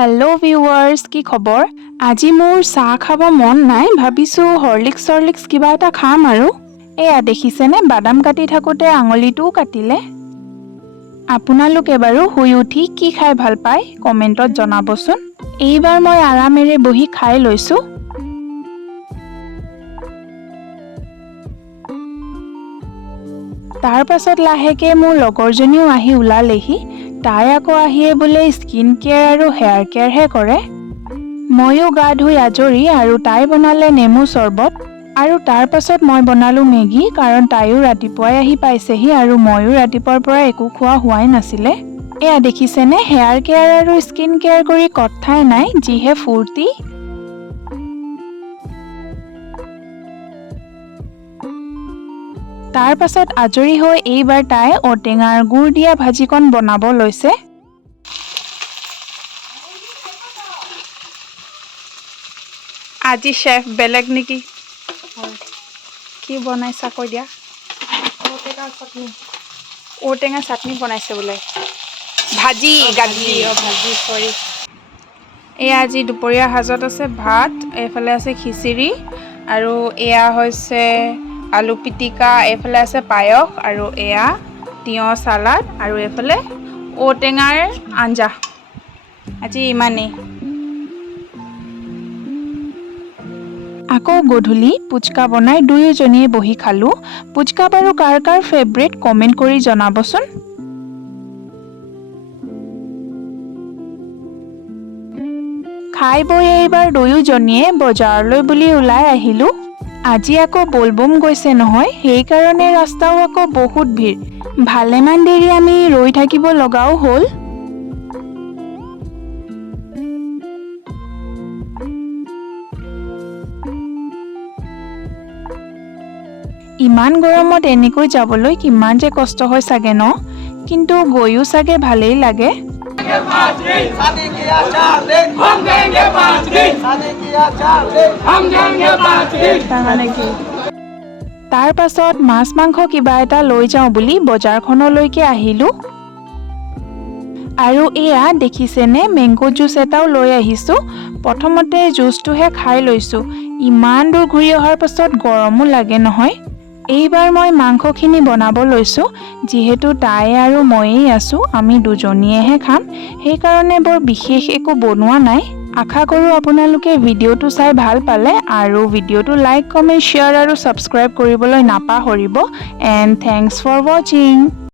hello viewers কি খবৰ আজি মোৰ চাহ খাব মন নাই ভাবিছো হৰলিক্স কিবা এটা খাম আৰু এয়া দেখিছেনে বাদাম কাটি থাকোতে আঙুলিটো কাটিলে আপোনালোকে বাৰু শুই উঠি কি খাই ভাল পায় কমেন্টত জনাবচোন এইবাৰ মই আৰামেৰে বহি খাই লৈছো তাৰ পাছত লাহেকে মোৰ লগৰজনীও আহি উলালেহি তাই আকৌ আহিয়ে বোলে স্কিন কেয়াৰ আৰু হেয়াৰ কেয়াৰ হে কৰে ময়ো গা ধুই আজৰি আৰু তাই বনালে নেমু চৰবত আৰু তাৰ পাছত মই বনালো মেগী কাৰণ তাইও ৰাতিপুৱাই আহি পাইছেহি আৰু ময়ো ৰাতিপুৱাৰ পৰা একো খোৱা হোৱাই নাছিলে এয়া দেখিছেনে হেয়াৰ কেয়াৰ আৰু স্কিন কেয়াৰ কৰি কথাই নাই যিহে ফুৰ্তি তাৰ পাছত আজৰি হৈ এইবাৰ তাই ঔটেঙাৰ গুড় দিয়া ভাজিকণ বনাব লৈছে আজি শেফ বেলেগ নেকি কি বনাইছা কৈ দিয়া ঔটেঙা চাটনি বনাইছে বোলে ভাজি গাজি ভাজি সৰি এয়া আজি দুপৰীয়া সাজত আছে ভাত এফালে আছে খিচিৰি আৰু এয়া হৈছে আলু পিটিকা এফালে আছে পায়স আৰু এয়া তিয়হ সালাড আৰু এফালে ঔটেঙাৰ আঞ্জা আজি ইমানেই আকৌ গধূলি পুচকা বনাই দুয়োজনীয়ে বহি খালো পুচকা বাৰু কাৰ কাৰ ফেভৰেট কমেন্ট কৰি জনাবচোন খাই বৈ এইবাৰ দুয়োজনীয়ে বজাৰলৈ বুলি ওলাই আহিলো আজি আকৌ বলবম গৈছে নহয় সেই কাৰণে ৰাস্তাও আকৌ বহুত ভিৰ ভালেমান দেৰি আমি ৰৈ থাকিব লগাও হ'ল ইমান গৰমত এনেকৈ যাবলৈ কিমান যে কষ্ট হয় চাগে ন কিন্তু গৈও চাগে ভালেই লাগে তাৰ পাছত মাছ মাংস কিবা এটা লৈ যাওঁ বুলি বজাৰখনলৈকে আহিলো আৰু এয়া দেখিছেনে মেংগো জুচ এটাও লৈ আহিছো প্ৰথমতে জুচটোহে খাই লৈছো ইমান দূৰ ঘূৰি অহাৰ পাছত গৰমো লাগে নহয় এইবাৰ মই মাংসখিনি বনাব লৈছো যিহেতু তাই আৰু ময়েই আছো আমি দুজনীয়েহে খাম সেই কাৰণে বৰ বিশেষ একো বনোৱা নাই আশা কৰো আপোনালোকে ভিডিওটো চাই ভাল পালে আৰু ভিডিওটো লাইক কমেন্ট শেয়াৰ আৰু সাবস্ক্ৰাইব কৰিবলৈ নাপাহৰিব এণ্ড থ্যাঙ্কস ফৰ ওয়াচিং